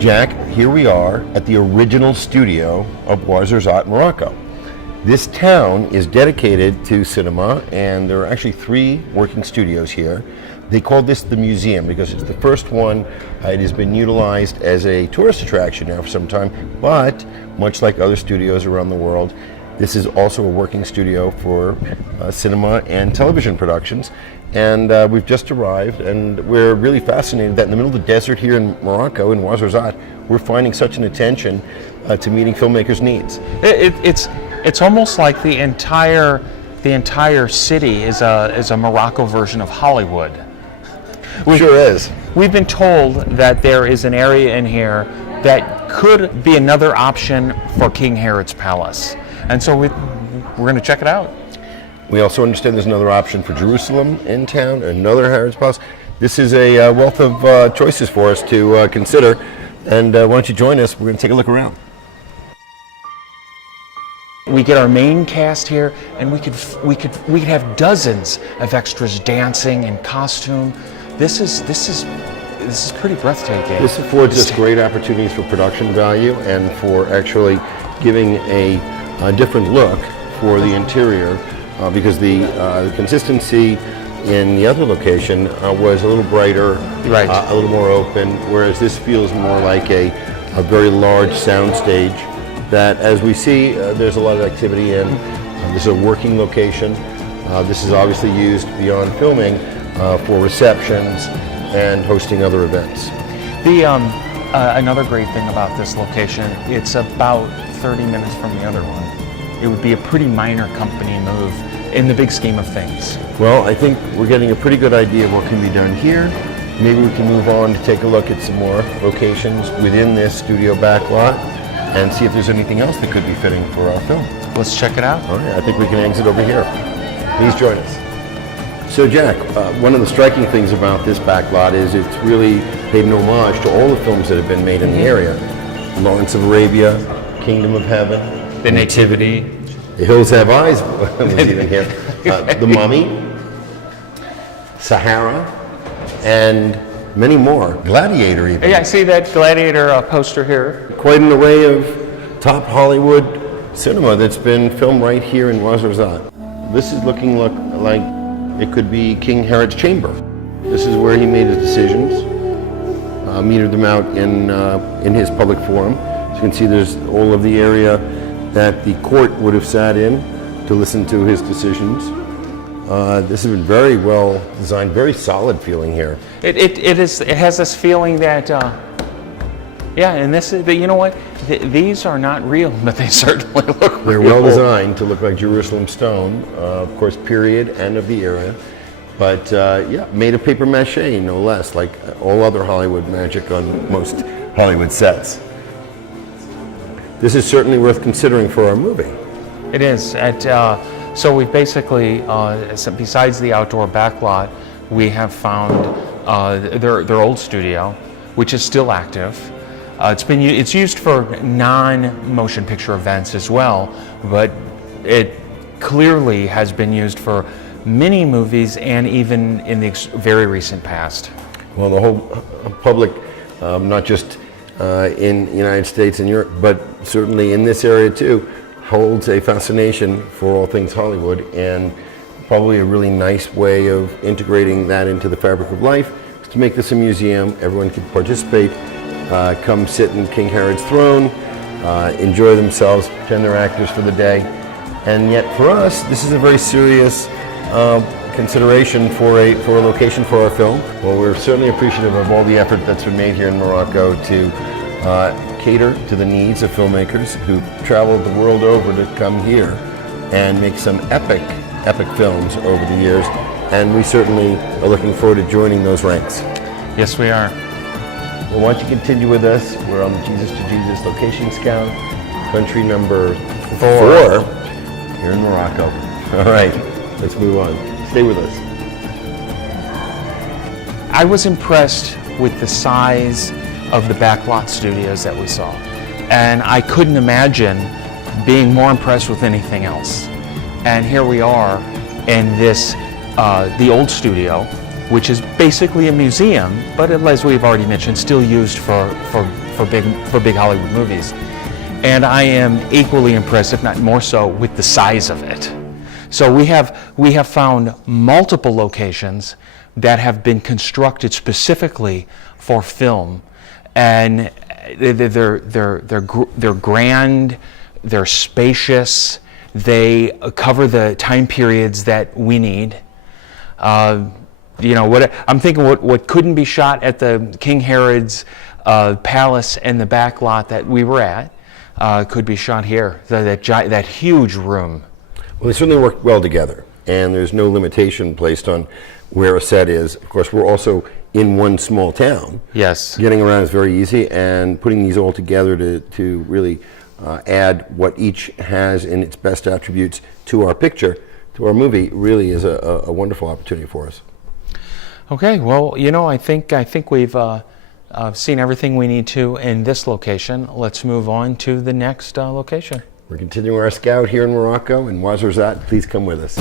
Jack, here we are at the original studio of Ouarzazate, Morocco. This town is dedicated to cinema, and there are actually 3 working studios here. They call this the museum because it's the first one. It has been utilized as a tourist attraction now for some time, but much like other studios around the world, this is also a working studio for cinema and television productions. And we've just arrived, and we're really fascinated that in the middle of the desert here in Morocco, in Ouarzazate, we're finding such an attention to meeting filmmakers' needs. It's almost like the entire city is a Morocco version of Hollywood. Sure is. We've been told that there is an area in here that could be another option for King Herod's palace, and so we're going to check it out. We also understand there's another option for Jerusalem in town, another Herod's Palace. This is a wealth of choices for us to consider. And why don't you join us? We're going to take a look around. We get our main cast here, and we could have dozens of extras dancing in costume. This is pretty breathtaking. This affords us great opportunities for production value and for actually giving a different look for the interior. Because the consistency in the other location was a little brighter, right. A little more open, whereas this feels more like a very large soundstage that, as we see, there's a lot of activity in. This is a working location. This is obviously used beyond filming for receptions and hosting other events. Another great thing about this location, it's about 30 minutes from the other one. It would be a pretty minor company move in the big scheme of things. Well, I think we're getting a pretty good idea of what can be done here. Maybe we can move on to take a look at some more locations within this studio backlot and see if there's anything else that could be fitting for our film. Let's check it out. All right, I think we can exit over here. Please join us. So Jack, one of the striking things about this backlot is it's really paid an homage to all the films that have been made in the area. Lawrence of Arabia, Kingdom of Heaven, The Nativity, The Hills Have Eyes was even here, The Mummy, Sahara, and many more. Gladiator even. Yeah, I see that Gladiator poster here. Quite an array of top Hollywood cinema that's been filmed right here in Ouarzazate. This is looking like it could be King Herod's chamber. This is where he made his decisions, metered them out in his public forum. As you can see, there's all of the area that the court would have sat in to listen to his decisions. This has been very well designed, very solid feeling here. It has this feeling that, and this is, you know what? These are not real, but they certainly look real. They're well designed to look like Jerusalem stone, of course, period and of the era. But made of paper mache, no less, like all other Hollywood magic on most Hollywood sets. This is certainly worth considering for our movie. It is. So we've basically, besides the outdoor backlot, we have found their old studio, which is still active. It's used for non-motion picture events as well, but it clearly has been used for many movies and even in the very recent past. Well, the whole public, not just in the United States and Europe, but certainly in this area too, holds a fascination for all things Hollywood, and probably a really nice way of integrating that into the fabric of life is to make this a museum. Everyone can participate, come sit in King Herod's throne, enjoy themselves, pretend they're actors for the day. And yet for us, this is a very serious consideration for a location for our film. Well, we're certainly appreciative of all the effort that's been made here in Morocco to cater to the needs of filmmakers who've traveled the world over to come here and make some epic films over the years. And we certainly are looking forward to joining those ranks. Yes, we are. Well, why don't you continue with us? We're on the Jesus to Jesus location scout, country number 4 here in Morocco. All right, let's move on. Stay with us. I was impressed with the size of the backlot studios that we saw, and I couldn't imagine being more impressed with anything else. And here we are in this, the old studio, which is basically a museum, but as we've already mentioned, still used for for big Hollywood movies. And I am equally impressed, if not more so, with the size of it. So we have found multiple locations that have been constructed specifically for film, and they're grand, they're spacious, they cover the time periods that we need. What I'm thinking, what couldn't be shot at the King Herod's palace in the back lot that we were at could be shot here. That huge room. Well, they certainly work well together, and there's no limitation placed on where a set is. Of course, we're also in one small town. Yes. Getting around is very easy, and putting these all together to really add what each has in its best attributes to our picture, to our movie, really is a wonderful opportunity for us. Okay, well, I think we've seen everything we need to in this location. Let's move on to the next location. We're continuing our scout here in Morocco, and Ouarzazate, please come with us.